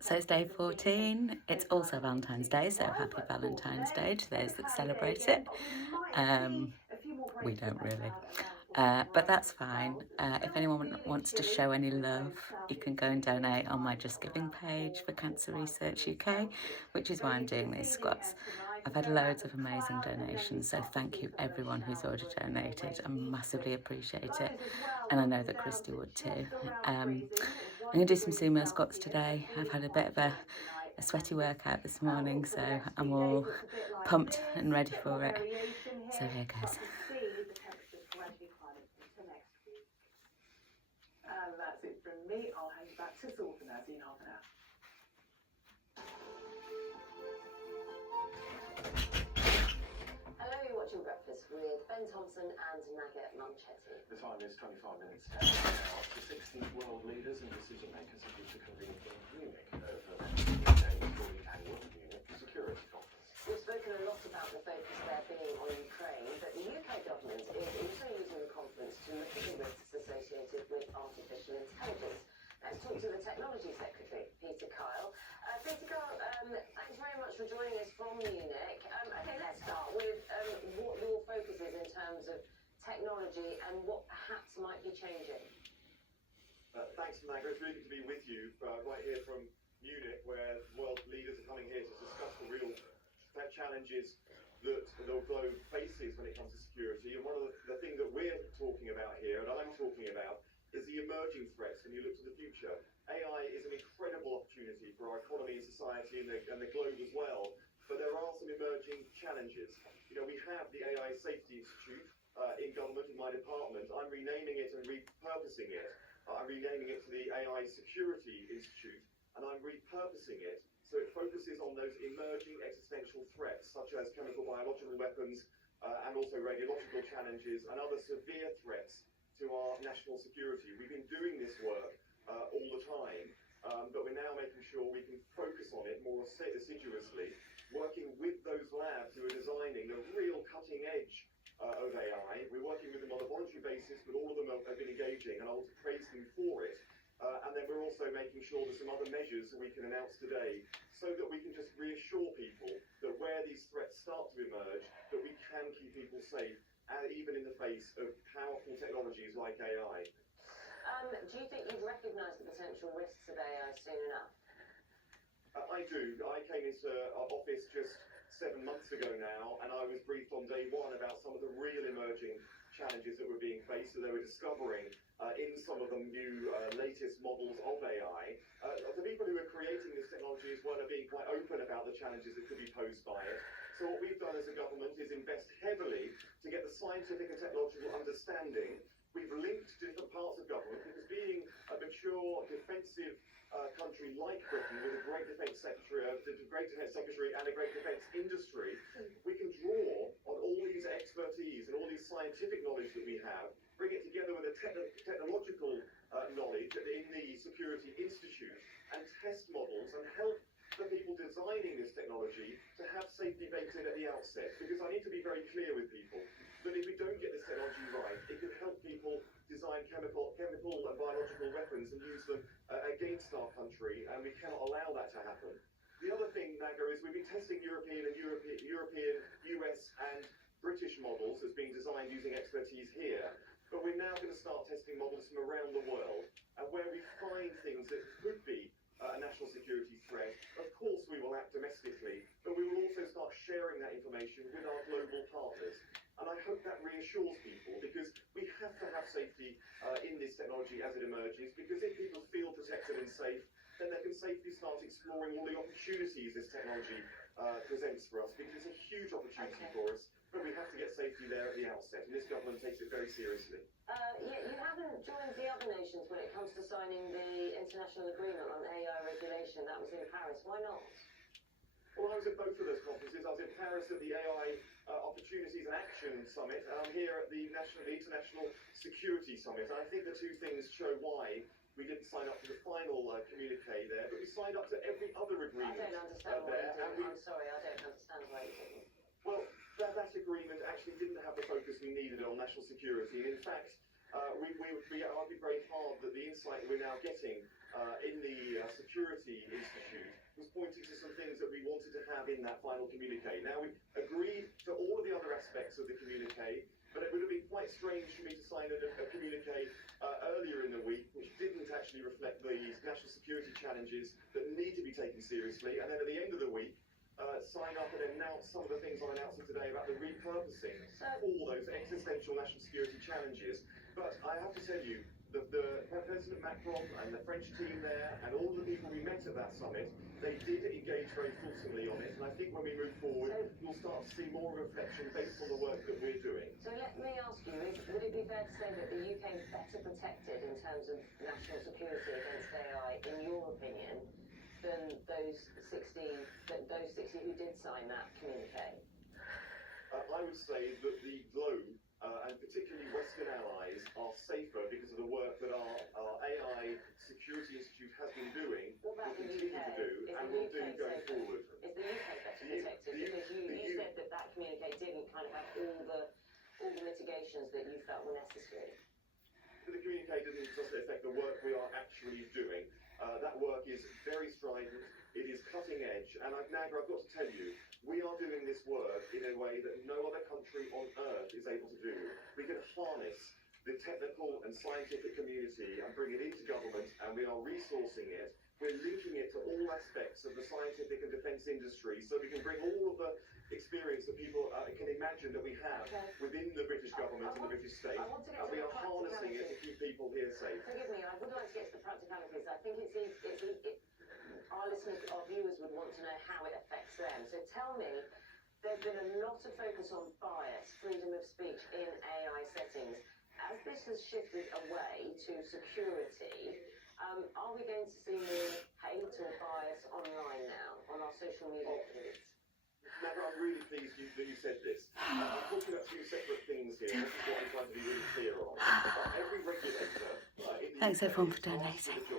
So it's day 14. It's also Valentine's Day, so happy Valentine's Day to those that celebrate it. We don't really. But that's fine. If anyone wants to show any love, you can go and donate on my Just Giving page for Cancer Research UK, which is why I'm doing these squats. I've had loads of amazing donations, so thank you everyone who's already donated. I massively appreciate it, and I know that Christy would too. I'm going to do some sumo squats today. I've had a bit of a sweaty workout this morning, so I'm all pumped and ready for it. So here goes. And that's it from me. I'll hand you back to Sultan as in half an hour. Hello, you're watching Breakfast with Ben Thompson and Naga Munchetti. The time is 25 minutes to now. The 16 world leaders and decision makers are due to convene in Munich over the annual Munich Security Conference. We've spoken a lot about the focus there being on Ukraine, but the UK government is also using the conference to look at the risks associated with artificial intelligence. Let's talk to the Technology Secretary, Peter Kyle. Peter Kyle, thanks very much for joining us from Munich. Okay, let's start with what your focus is in terms of technology and what perhaps might be changing. Thanks, Naga. It's really good to be with you right here from Munich, where world leaders are coming here to discuss the real challenges that the globe faces when it comes to security. And one of the things that we're talking about here, and I'm talking about, is the emerging threats when you look to the future. AI is an incredible opportunity for our economy and society and the globe as well, but there are some emerging challenges. You know, we have the AI Safety Institute in government, in my department. I'm renaming it and repurposing it. I'm renaming it to the AI Security Institute, and I'm repurposing it so it focuses on those emerging existential threats, such as chemical biological weapons and also radiological challenges and other severe threats to our national security. We've been doing this work all the time, but we're now making sure we can focus on it more assiduously, working with those labs who are designing the real cutting edge of AI. We're working with them on a voluntary basis, but all of them have been engaging, and I want to praise them for it. And then we're also making sure there's some other measures that we can announce today so that we can just reassure people that where these threats start to emerge, that we can keep people safe, even in the face of powerful technologies like AI. Do you think you've recognised the potential risks of AI soon enough? I do. I came into our office just 7 months ago now, and I was briefed on day one about some of the real emerging challenges that were being faced, that they were discovering in some of the new latest models of AI. The people who are creating this technology as well are being quite open about the challenges that could be posed by it. So what we've done as a government is invest heavily to get the scientific and technological understanding. We've linked to different parts of government, because being a mature, defensive country like Britain, with a great defence secretary and a great defence industry, we can draw on all these expertise and all these scientific knowledge that we have, bring it together with the technological knowledge in the Security Institute, and test models and help the people designing this technology to have safety baked in at the outset. Because I need to be very clear with people that if we don't get this technology right, it could help people design chemical and biological weapons and use them against our country, and we cannot allow that to happen. The other thing, Naga, is we've been testing European, US and British models as being designed using expertise here, but we're now going to start testing models from around the world, and where we find things that could be a national security threat, of course we will act domestically, but we will also start sharing that information with our global partners. And I hope that reassures people, because we have to have safety in this technology as it emerges, because if people feel protected and safe, then they can safely start exploring all the opportunities this technology presents for us, because it's a huge opportunity for us, but we have to get safety there at the outset, and this government takes it very seriously. You haven't joined the other nations when it comes to signing the international agreement on AI regulation. That was in Paris. Why not? Well, I was at both of those conferences. I was in Paris at the AI Opportunities and Action Summit, and I'm here at the International Security Summit. And I think the two things show why we didn't sign up to the final communique there, but we signed up to every other agreement. I don't understand why you didn't. I'm sorry, I don't understand why you didn't. Well, that agreement actually didn't have the focus we needed on national security. And in fact, we argued very hard that the insight we're now getting in the Security Institute was pointing to some things that we wanted to have in that final communique. Now, we agreed to all of the other aspects of the communique, but it would have been quite strange for me to sign a communique earlier in the week, which didn't actually reflect the national security challenges that need to be taken seriously, and then at the end of the week, sign up and announce some of the things I'm announcing today about the repurposing for those existential national security challenges. But I have to tell you, the President Macron and the French team there and all the people we met at that summit, they did engage very fulsomely on it, and I think when we move forward, you'll start to see more reflection based on the work that we're doing. So let me ask you, would it be fair to say that the UK is better protected in terms of national security against AI, in your opinion, than those 60 who did sign that communique? I would say that the globe, and particularly Western allies, are safer because of the work that our AI Security Institute has been doing, What will about the continue UK? to do, and will do going forward. Is the UK better protected? Because you said that communique didn't kind of have all the mitigations that you felt were necessary. But the communique doesn't affect the work we are actually doing. That work is very strident, it is cutting edge, and Nagra, I've got to tell you, we are doing this work in a way that no other country on earth is able to do. We can harness the technical and scientific community and bring it into government, and we are resourcing it. We're linking it to all aspects of the scientific and defence industry, so we can bring all of the experience that people can imagine that we have within the British government and the British state, and we are harnessing it to keep people here safe. Forgive me, I would like to get to the practicalities. I think our listeners, our viewers would want to know how it affects them. So tell me, there's been a lot of focus on bias, freedom of speech in AI settings. As this has shifted away to security, are we going to see more hate or bias online now, on our social media feeds? Nagra, I'm really pleased that you said this. I'm talking about two separate things here. This is what I'm trying to be really clear on. Every regulator in the Thanks UK everyone for asks donating. the